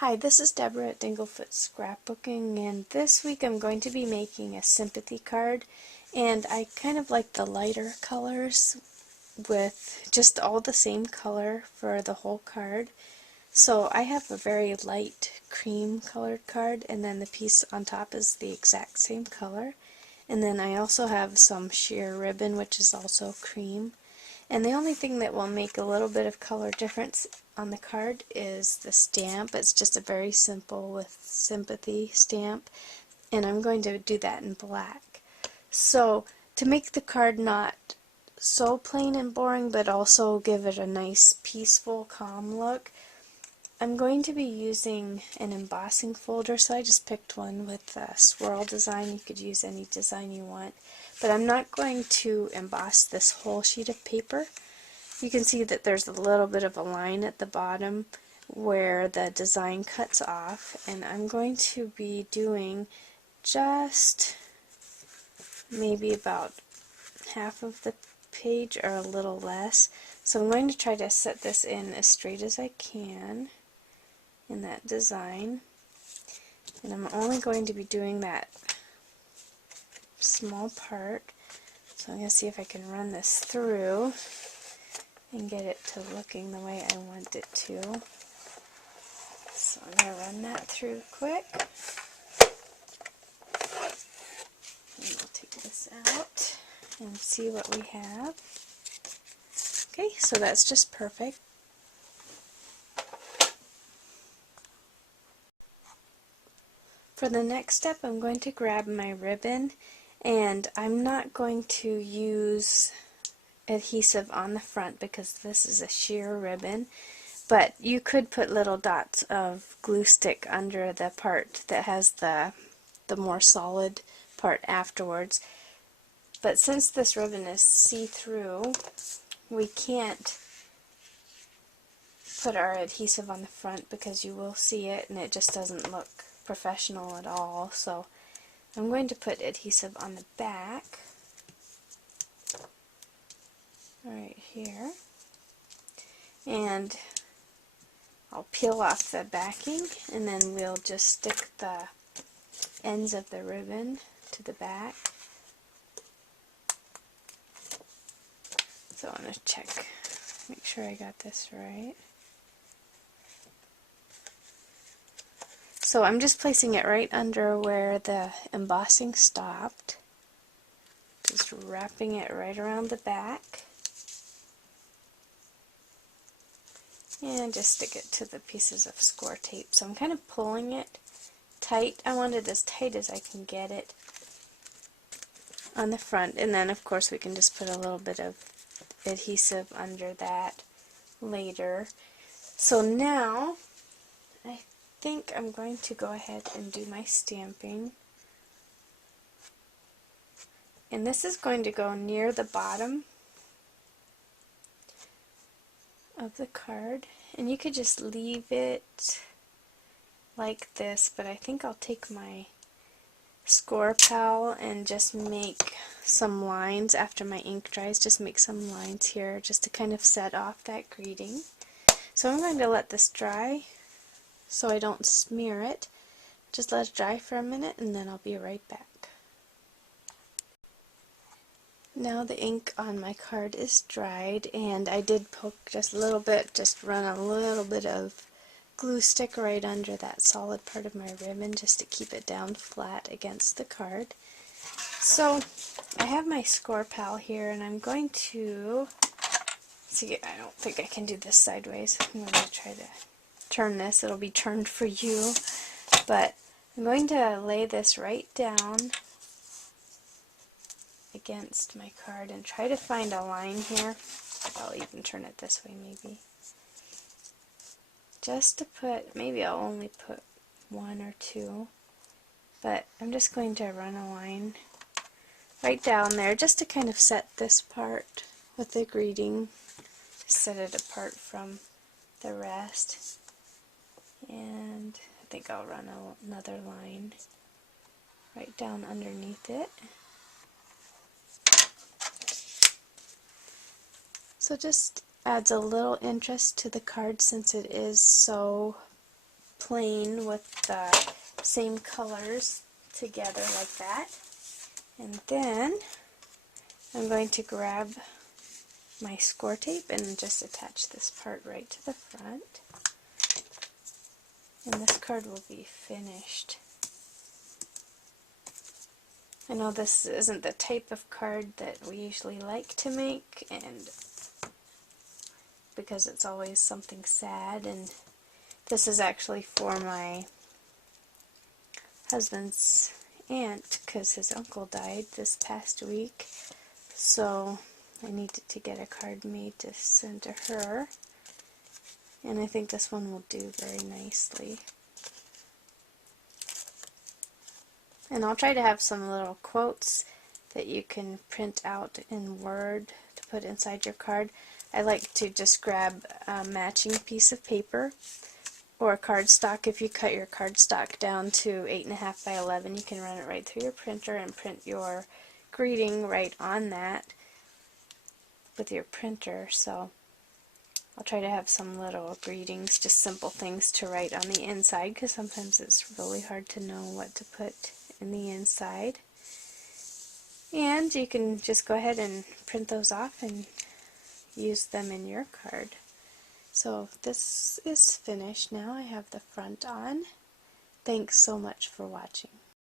Hi, this is Deborah at Dinglefoot Scrapbooking, and this week I'm going to be making a sympathy card, and I kind of like the lighter colors with just all the same color for the whole card. So I have a very light cream colored card, and then the piece on top is the exact same color. And then I also have some sheer ribbon, which is also cream. And the only thing that will make a little bit of color difference on the card is the stamp. It's just a very simple with sympathy stamp, and I'm going to do that in black. So to make the card not so plain and boring but also give it a nice peaceful, calm look, I'm going to be using an embossing folder, so I just picked one with a swirl design. You could use any design you want, but I'm not going to emboss this whole sheet of paper. You can see that there's a little bit of a line at the bottom where the design cuts off, and I'm going to be doing just maybe about half of the page or a little less. So I'm going to try to set this in as straight as I can in that design, and I'm only going to be doing that small part. So I'm going to see if I can run this through and get it to looking the way I want it to. So I'm going to run that through quick, and we'll take this out and see what we have. Okay, so that's just perfect. For the next step, I'm going to grab my ribbon, and I'm not going to use adhesive on the front because this is a sheer ribbon, but you could put little dots of glue stick under the part that has the more solid part afterwards. But since this ribbon is see-through, we can't put our adhesive on the front because you will see it and it just doesn't look professional at all. So I'm going to put adhesive on the back right here, and I'll peel off the backing, and then we'll just stick the ends of the ribbon to the back. So I'm going to check, make sure I got this right. So I'm just placing it right under where the embossing stopped, just wrapping it right around the back, and just stick it to the pieces of score tape. So I'm kind of pulling it tight. I want it as tight as I can get it on the front, and then of course we can just put a little bit of adhesive under that later. So now I think I'm going to go ahead and do my stamping, and this is going to go near the bottom of the card, and you could just leave it like this, but I think I'll take my score pal and just make some lines after my ink dries, just make some lines here just to kind of set off that greeting. So I'm going to let this dry so I don't smear it. Just let it dry for a minute and then I'll be right back. Now the ink on my card is dried, and I did poke just a little bit, just run a little bit of glue stick right under that solid part of my ribbon just to keep it down flat against the card. So I have my score pal here, and I'm going to see, I don't think I can do this sideways. I'm going to try to turn this. It'll be turned for you, but I'm going to lay this right down against my card and try to find a line here. I'll even turn it this way maybe. Just to put, maybe I'll only put one or two, but I'm just going to run a line right down there just to kind of set this part with the greeting, set it apart from the rest. And I think I'll run another line right down underneath it. So just adds a little interest to the card since it is so plain with the same colors together like that. And then I'm going to grab my score tape and just attach this part right to the front. And this card will be finished. I know this isn't the type of card that we usually like to make, and because it's always something sad, and this is actually for my husband's aunt because his uncle died this past week, so I needed to get a card made to send to her, and I think this one will do very nicely. And I'll try to have some little quotes that you can print out in Word to put inside your card. I like to just grab a matching piece of paper or cardstock. If you cut your cardstock down to 8.5 by 11, you can run it right through your printer and print your greeting right on that with your printer. So I'll try to have some little greetings, just simple things to write on the inside, because sometimes it's really hard to know what to put in the inside. And you can just go ahead and print those off and use them in your card. So this is finished now. I have the front on. Thanks so much for watching.